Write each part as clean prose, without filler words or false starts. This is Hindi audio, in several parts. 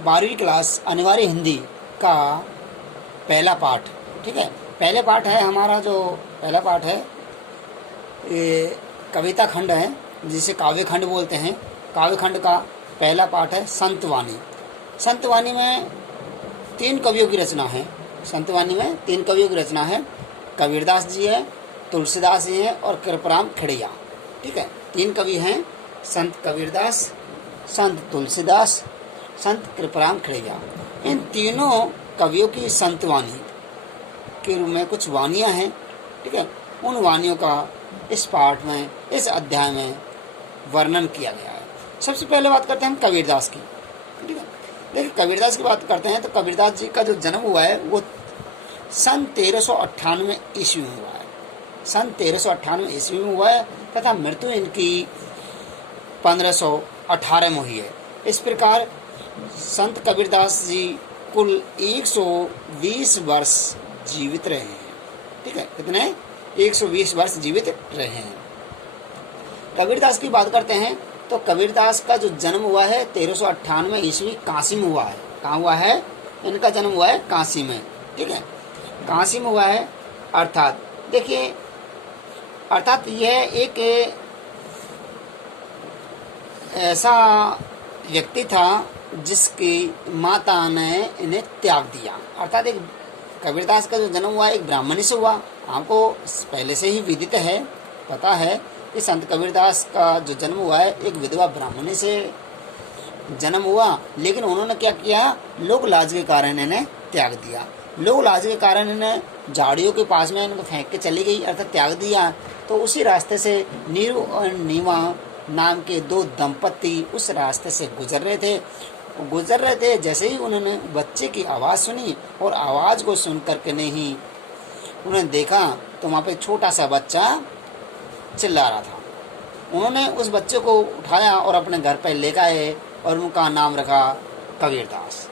12वीं क्लास अनिवार्य हिंदी का पहला पाठ। ठीक है, पहले पाठ है हमारा, जो पहला पाठ है ये कविता खंड है, जिसे काव्य खंड बोलते हैं। काव्य खंड का पहला पाठ है संतवाणी। संतवाणी में 3 कवियों की रचना है। संतवाणी में 3 कवियों की रचना है। कबीरदास जी है, तुलसीदास जी है और कृपराम खेड़िया। ठीक है, 3 कवि हैं, संत कबीरदास, संत तुलसीदास, संत कृपराम खेड़िया। इन तीनों कवियों की संतवाणी के रूप में कुछ वाणियाँ हैं। ठीक है, उन वाणियों का इस पाठ में, इस अध्याय में वर्णन किया गया है। सबसे पहले बात करते हैं हम कबीरदास की। ठीक है, देखिए कबीरदास की बात करते हैं तो कबीरदास जी का जो जन्म हुआ है वो सन 1398 ईस्वी में हुआ है। सन 1398 ईस्वी में हुआ है तथा मृत्यु इनकी 1518 में हुई है। इस प्रकार संत कबीरदास जी कुल 120 वर्ष जीवित रहे हैं। ठीक है, कितने? 120 वर्ष जीवित रहे हैं। कबीरदास की बात करते हैं तो कबीरदास का जो जन्म हुआ है 1398 ईस्वी काशी में हुआ है। कहाँ हुआ है? इनका जन्म हुआ है काशी में। ठीक है, काशी में हुआ है। अर्थात देखिए, अर्थात यह एक ऐसा व्यक्ति था जिसकी माता ने इन्हें त्याग दिया। अर्थात एक कबीरदास का जो जन्म हुआ है एक ब्राह्मणी से हुआ। आपको पहले से ही विदित है, पता है कि संत कबीरदास का जो जन्म हुआ है एक विधवा ब्राह्मणी से जन्म हुआ, लेकिन उन्होंने क्या किया? लोक लाज के कारण इन्हें त्याग दिया। लोक लाज के कारण इन्हें झाड़ियों के पास में इनको फेंक के चली गई, अर्थात त्याग दिया। तो उसी रास्ते से नीरू और नीमा नाम के 2 दंपत्ति उस रास्ते से गुजर रहे थे। जैसे ही उन्होंने बच्चे की आवाज़ सुनी और आवाज़ को सुन करके नहीं उन्होंने देखा तो वहाँ पे छोटा सा बच्चा चिल्ला रहा था। उन्होंने उस बच्चे को उठाया और अपने घर पर ले गए और उनका नाम रखा कबीरदास।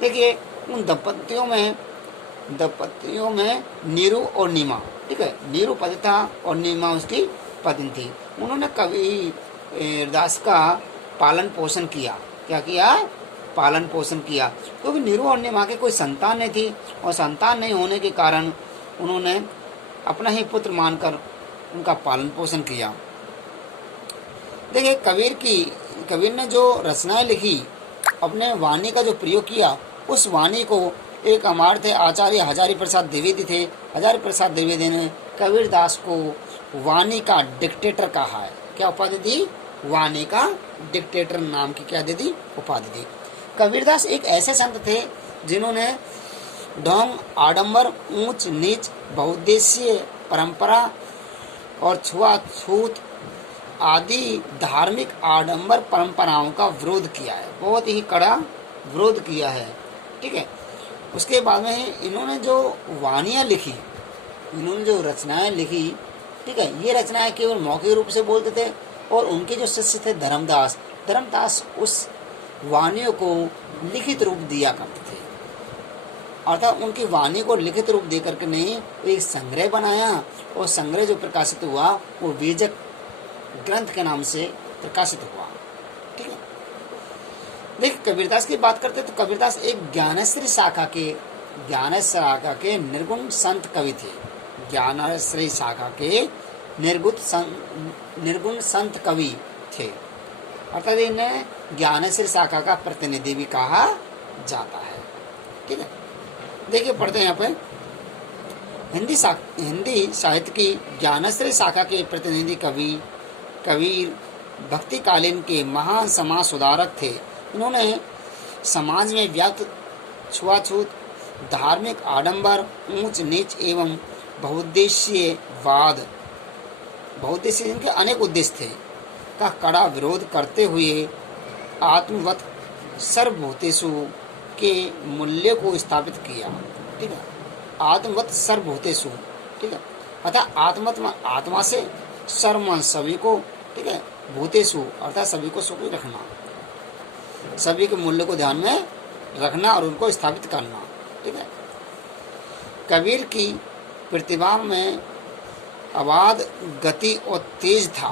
देखिए, उन दंपत्तियों में नीरू और नीमा, ठीक है, नीरू पति था और नीमा उसकी पत्नी थी। उन्होंने कबीरदास का पालन पोषण किया। क्या किया? पालन पोषण किया, क्योंकि नीरू और नीमा के कोई संतान नहीं थी और संतान नहीं होने के कारण उन्होंने अपना ही पुत्र मानकर उनका पालन पोषण किया। देखिए, कबीर ने जो रचनाएं लिखी, अपने वाणी का जो प्रयोग किया, उस वाणी को एक अमार थे आचार्य हजारी प्रसाद द्विवेदी थे। हजारी प्रसाद द्विवेदी ने कबीरदास को वाणी का डिक्टेटर कहा है। क्या उपाधि दी? वाणी का डिक्टेटर नाम की क्या दे दी? उपाधि दी। कबीरदास एक ऐसे संत थे जिन्होंने ढोंग, आडंबर, ऊंच नीच, बहुउद्देशीय परंपरा और छुआछूत आदि धार्मिक आडंबर परंपराओं का विरोध किया है। बहुत ही कड़ा विरोध किया है। ठीक है, उसके बाद में इन्होंने जो वाणियाँ लिखी, इन्होंने जो रचनाएं लिखी, ठीक है, ये रचनाएं केवल मौखिक रूप से बोलते थे और उनके जो शिष्य थे धर्मदास उस वाणियों को लिखित रूप दिया करते थे। अर्थात उनकी वाणी को लिखित रूप दे करके नहीं, एक संग्रह बनाया और संग्रह जो प्रकाशित हुआ वो बीजक ग्रंथ के नाम से प्रकाशित हुआ। ठीक है, देखिए कबीरदास की बात करते तो कबीरदास एक ज्ञानेश्वरी शाखा के निर्गुण संत कवि थे। ज्ञानेश्वरी शाखा के निर्गुण संत कवि थे। अर्थात इन्हें ज्ञानेश्वरी शाखा का प्रतिनिधि भी कहा जाता है। ठीक है, देखिए पढ़ते हैं यहाँ पे, हिंदी साहित्य की ज्ञानेश्वरी शाखा के प्रतिनिधि कबीर भक्तिकालीन के महान समाज सुधारक थे। इन्होंने समाज में व्याप्त छुआछूत, धार्मिक आडंबर, ऊंच नीच एवं बहुउद्देशीय इनके अनेक उद्देश्य थे का कड़ा विरोध करते हुए आत्मवत सर्वभूतेषु के मूल्य को स्थापित किया। ठीक है, आत्मवत सर्वभूतेषु, ठीक है, अर्थात आत्मा से सर्व सभी को, ठीक है, भूतेषु अर्थात सभी को सुखी रखना, सभी के मूल्य को ध्यान में रखना और उनको स्थापित करना। ठीक है, कबीर की प्रतिभा में अबाध गति और तेज था।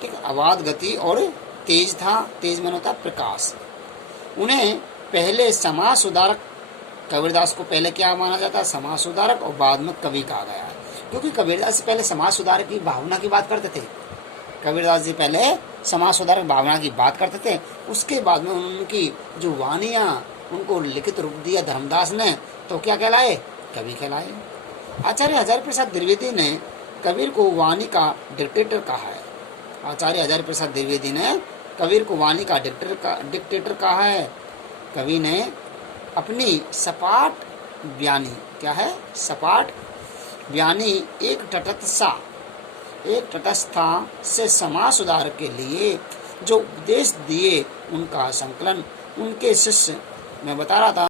ठीक है, अबाध गति और तेज था। तेज मन होता प्रकाश। उन्हें पहले समाज सुधारक, कबीरदास को पहले क्या माना जाता है? समाज सुधारक, और बाद में कवि कहा गया है, क्योंकि कबीरदास से पहले समाज सुधारक की भावना की बात करते थे। कबीरदास जी पहले समाज सुधारक भावना की बात करते थे, उसके बाद में उनकी जो वाणियाँ, उनको लिखित रूप दिया धर्मदास ने, तो क्या कहलाए? कवि कहलाए। आचार्य हजारी प्रसाद द्विवेदी ने कबीर को वाणी का डिक्टेटर कहा है। आचार्य हजारी प्रसाद द्विवेदी ने कबीर को वाणी का डिक्टेटर कहा है। कवि ने अपनी सपाट बयानी, क्या है? सपाट बयानी एक तटस्थता से समाज सुधार के लिए जो उपदेश दिए, उनका संकलन उनके शिष्य, मैं बता रहा था